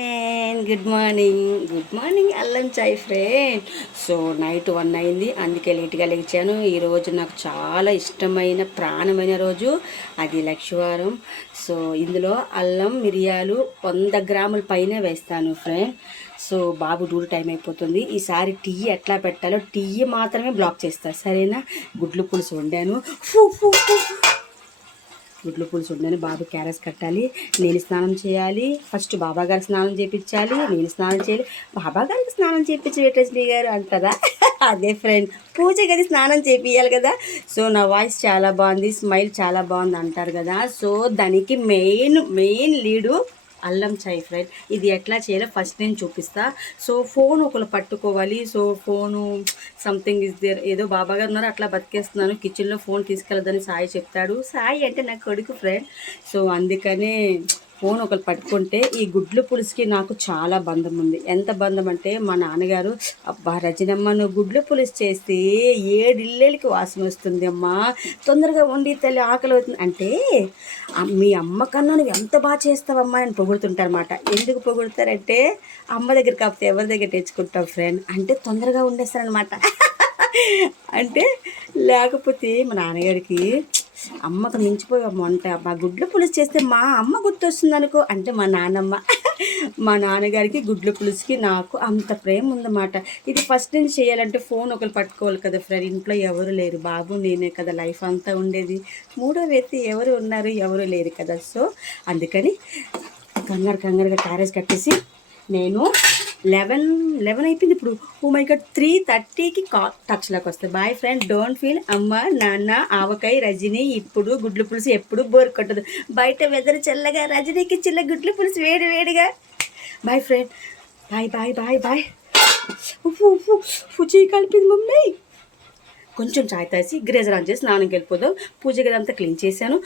Good morning అల్లం చాయ్ friend. So night 1 అయింది, అందుకే లేట్గా లేచాను. ఈరోజు నాకు చాలా ఇష్టమైన ప్రాణమైన రోజు, అది లక్షవారం. సో ఇందులో అల్లం మిరియాలు 100 గ్రాముల పైనే వేస్తాను ఫ్రెండ్. సో బాబు డ్యూటీ టైం అయిపోతుంది. ఈసారి టీ ఎట్లా పెట్టాలో టీ మాత్రమే బ్లాక్ చేస్తా, సరేనా? గుడ్లు పులుసు వండాను. గుడ్లు పులుసు వండాను. బాబు క్యారెట్స్ కట్టాలి, నేను స్నానం చేయాలి. ఫస్ట్ బాబా గారికి స్నానం చేయించాలి, నేను స్నానం చేయాలి. బాబా గారికి స్నానం చేయించి వెటర్స్ని గారు అంటారా? అదే ఫ్రెండ్, పూజ గది స్నానం చేపియాలి కదా. సో నా వాయిస్ చాలా బాగుంది, స్మైల్ చాలా బాగుంది అంటారు కదా. సో దానికి మెయిన్ లీడు అల్లం చాయ్ ఫ్రెండ్. ఇది ఎట్లా చేయాలో ఫస్ట్ నేను చూపిస్తా. సో ఫోన్ ఒకరు పట్టుకోవాలి. So phone something is there, ఏదో బాబా గారు ఉన్నారు అట్లా బతికేస్తున్నాను. కిచెన్లో ఫోన్ తీసుకెళ్ళదని సాయి చెప్తాడు. సాయి అంటే నాకు కొడుకు ఫ్రెండ్. సో అందుకనే ఫోన్ ఒకరు పట్టుకుంటే, ఈ గుడ్లు పులుసుకి నాకు చాలా బంధం ఉంది. ఎంత బంధం అంటే, మా నాన్నగారు, అబ్బా రజనమ్మ నువ్వు గుడ్లు పులుసు చేస్తే 7 ఇళ్ళకి వాసన వస్తుంది అమ్మా, తొందరగా వండి తల్లి ఆకలి అవుతుంది అంటే, మీ అమ్మ కన్నా నువ్వు ఎంత బాగా చేస్తావమ్మా అని పొగుడుతుంటారన్నమాట. ఎందుకు పొగుడుతారంటే, అమ్మ దగ్గర కాకపోతే ఎవరి దగ్గర తెచ్చుకుంటావు ఫ్రెండ్ అంటే తొందరగా వండేస్తారనమాట. అంటే లేకపోతే మా నాన్నగారికి అమ్మకు మించిపోయి వంట, మా గుడ్ల పులుసు చేస్తే మా అమ్మ గుర్తొస్తుంది అనుకో అంటే మా నాన్నమ్మ. మా నాన్నగారికి గుడ్ల పులుసుకి నాకు అంత ప్రేమ ఉందన్నమాట. ఇది ఫస్ట్ నుంచి చేయాలంటే ఫోన్ ఒకరు పట్టుకోవాలి కదా ఫ్రెండ్. ఇంట్లో ఎవరు లేరు, బాబు నేనే కదా లైఫ్ అంతా ఉండేది. మూడో వ్యక్తి ఎవరు ఉన్నారు, ఎవరు లేరు కదా. సో అందుకని కంగారుగా క్యారేజ్ కట్టేసి నేను 11 అయిపోయింది ఇప్పుడు. ఓ మై గాడ్, 3:30కి టచ్లోకి వస్తాయి. Boy friend, don't feel. అమ్మ నాన్న ఆవకాయ రజనీ ఇప్పుడు గుడ్లు పులుసు ఎప్పుడు బోర్ కొట్టదు. బయట వెదర్ చల్లగా, రజనీకి చిల్ల గుడ్లు పులుసు వేడిగా. Boyfriend, boy. ఉప్పు చేయి కలిపింది మమ్మీ. కొంచెం చాయ్ తాసి గ్రేజర్ ఆన్ చేసి స్నానంకి వెళ్ళిపోదాం. పూజ గదంతా క్లీన్ చేశాను.